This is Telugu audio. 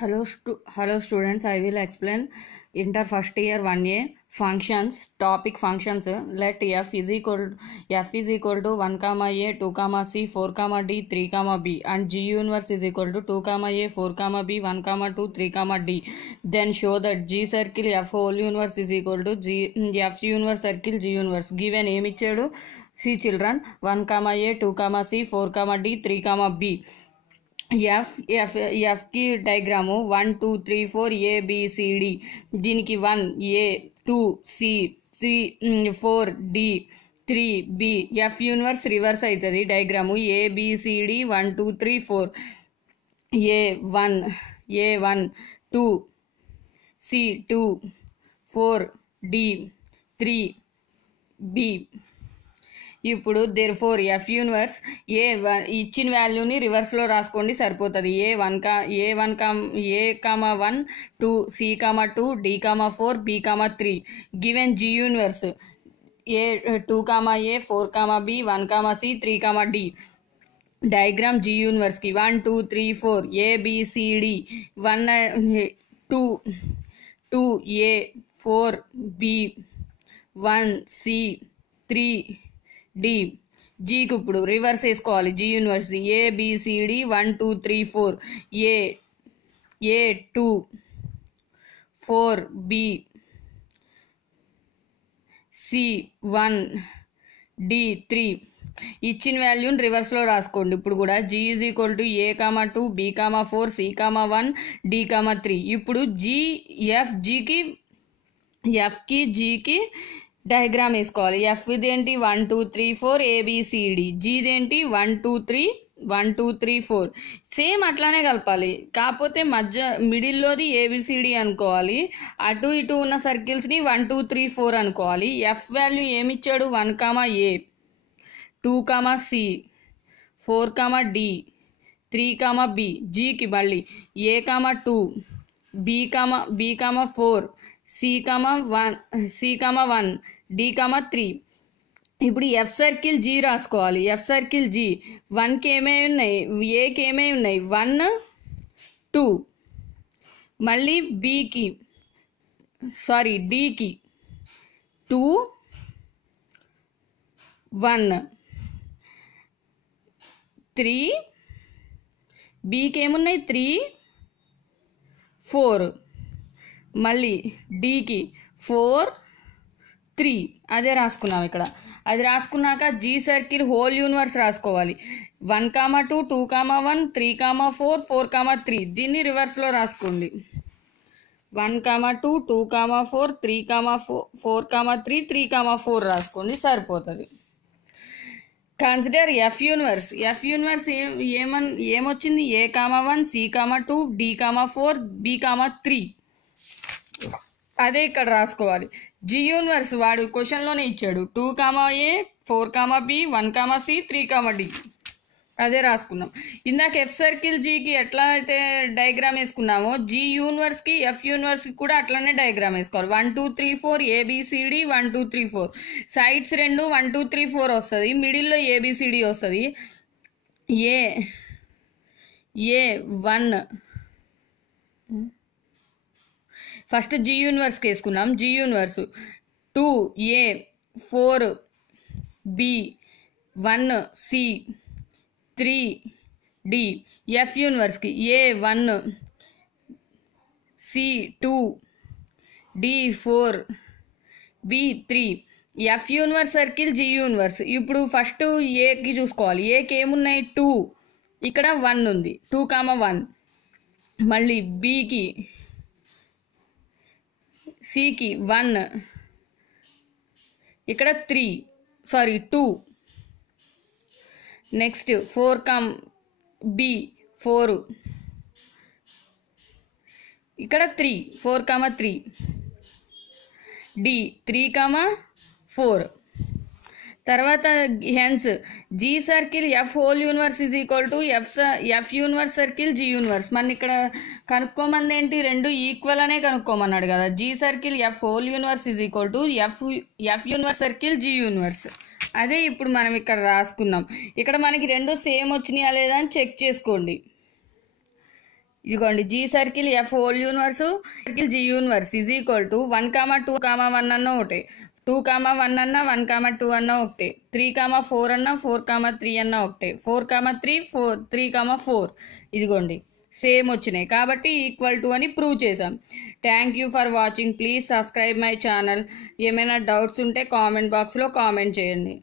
Hello students, I will explain inter first year 1A functions, topic functions. Let f is equal to 1 comma a 2 comma c 4 comma d 3 comma b and g universe is equal to 2 comma a 4 comma b 1 comma 2 3 comma d. Then show that g circle f whole universe is equal to g f universe circle g universe. Given ఏమి ఇచ్చాడు? See children, 1 comma a 2 comma c 4 comma d 3 comma b. F కి డయాగ్రాము 1 2 3 4 ABCD. దీనికి 1 A 2 C 3 4 D 3 B. F universe reverse అవుతుంది diagram ABCD 1 2 3 4 A1 2 C 2 4 D 3 B. ఇప్పుడు దేర్ఫోర్ ఎఫ్ యూనివర్స్ ఇచ్చిన వాల్యూని రివర్స్లో రాసుకోండి సరిపోతుంది. A1 2 C 2 D 4 B 3. Given G universe A2 A 4 B 1 C 3 D. Diagram G యూనివర్స్కి 1 2 3 4 ABCD 1 2 A 4 B 1 C 3 D. జీకి ఇప్పుడు రివర్స్ వేసుకోవాలి. G university ABCD 1 2 3 4 A 2 4 B C 1 D 3. ఇచ్చిన వాల్యూని రివర్స్లో రాసుకోండి. ఇప్పుడు కూడా G is equal to A 2 B 4 C 1 D 3. ఇప్పుడు ఎఫ్కి జీకి డయాగ్రామ్ వేసుకోవాలి. ఎఫ్ ఇదేంటి 1 2 3 4 ABCD. జీదేంటి 1 2 3 4. సేమ్ అట్లానే కలపాలి, కాకపోతే మిడిల్లోది ABCD అనుకోవాలి. అటు ఇటు ఉన్న సర్కిల్స్ని 1 2 3 4 అనుకోవాలి. ఎఫ్ వాల్యూ ఏమిచ్చాడు? 1 A 2 C 4 D 3 B. జీకి మళ్ళీ A 2 B 4 C 1 D 3. ఇప్పుడు ఎఫ్ సర్కిల్ జీ రాసుకోవాలి. ఎఫ్ సర్కిల్ జీ 1కి ఏమేమి ఉన్నాయి? ఏకి ఏమేమి ఉన్నాయి? 1 2. మళ్ళీ డీకి 2 1 3. బీకి ఏమున్నాయి? 3 4. మళ్ళీ డీకి 4 3. అదే రాసుకున్నాం ఇక్కడ. అది రాసుకున్నాక జీ సర్కిల్ హోల్ యూనివర్స్ రాసుకోవాలి. 1 2 2 1 3 4 4 3. దీన్ని రివర్స్లో రాసుకోండి. 1 2 2 4 3 4 3 3 4 రాసుకోండి సరిపోతుంది. Consider F universe. F universe ఏమొచ్చింది? A 1 C 2 D 4 B 3. అదే ఇక్కడ రాసుకోవాలి. జీ యూనివర్స్ వాడు క్వశ్చన్లోనే ఇచ్చాడు 2 A 4 B 1 C 3 D. అదే రాసుకున్నాం. ఇందాక ఎఫ్ సర్కిల్ జీకి ఎట్లా అయితే డయాగ్రామ్ వేసుకున్నామో జీ యూనివర్స్కి ఎఫ్ యూనివర్స్కి కూడా అట్లానే డయాగ్రామ్ వేసుకోవాలి. 1 2 3 4 ABCD 1 2 3 4. సైడ్స్ 2 1 2 3 4 వస్తుంది. మిడిల్లో ABCD వస్తుంది. A1 ఫస్ట్ జీ యూనివర్స్కి వేసుకున్నాం. G universe 2 A 4 B 1 C 3 D. F యూనివర్స్కి A1 C 2 D 4 B 3. F universe circle G universe. ఇప్పుడు ఫస్ట్ ఏకి చూసుకోవాలి. ఏకి ఏమున్నాయి? 2. ఇక్కడ 1 ఉంది. 2 1. మళ్ళీ బీకి సికి 1. ఇక్కడ 2. Next 4 B 4. ఇక్కడ 3 4 3. D 3 4. తర్వాత hence G circle F whole universe is equal to F universe circle G universe. మన ఇక్కడ కనుక్కోమంది ఏంటి? 2 ఈక్వల్ అనే కనుక్కోమన్నాడు కదా. G circle F whole universe is equal to F universe circle G universe. అదే ఇప్పుడు మనం ఇక్కడ రాసుకున్నాం. ఇక్కడ మనకి 2 సేమ్ వచ్చినాయా లేదా అని చెక్ చేసుకోండి. ఇదిగోండి G circle F whole universe circle G universe is equal to 1,2,1 అన్న ఒకటి, 2,1 అన్న 1,2 అన్న ఒకటి, 3,4 అన్న 4,3 అన్న ఒకటి, 3,4 ఇదిగోండి సేమ్ వచ్చినాయి కాబట్టి ఈక్వల్ టు అని ప్రూవ్ చేసాం. Thank you for watching. Please subscribe my channel. ఏమైనా డౌట్స్ ఉంటే కామెంట్ బాక్స్లో కామెంట్ చేయండి.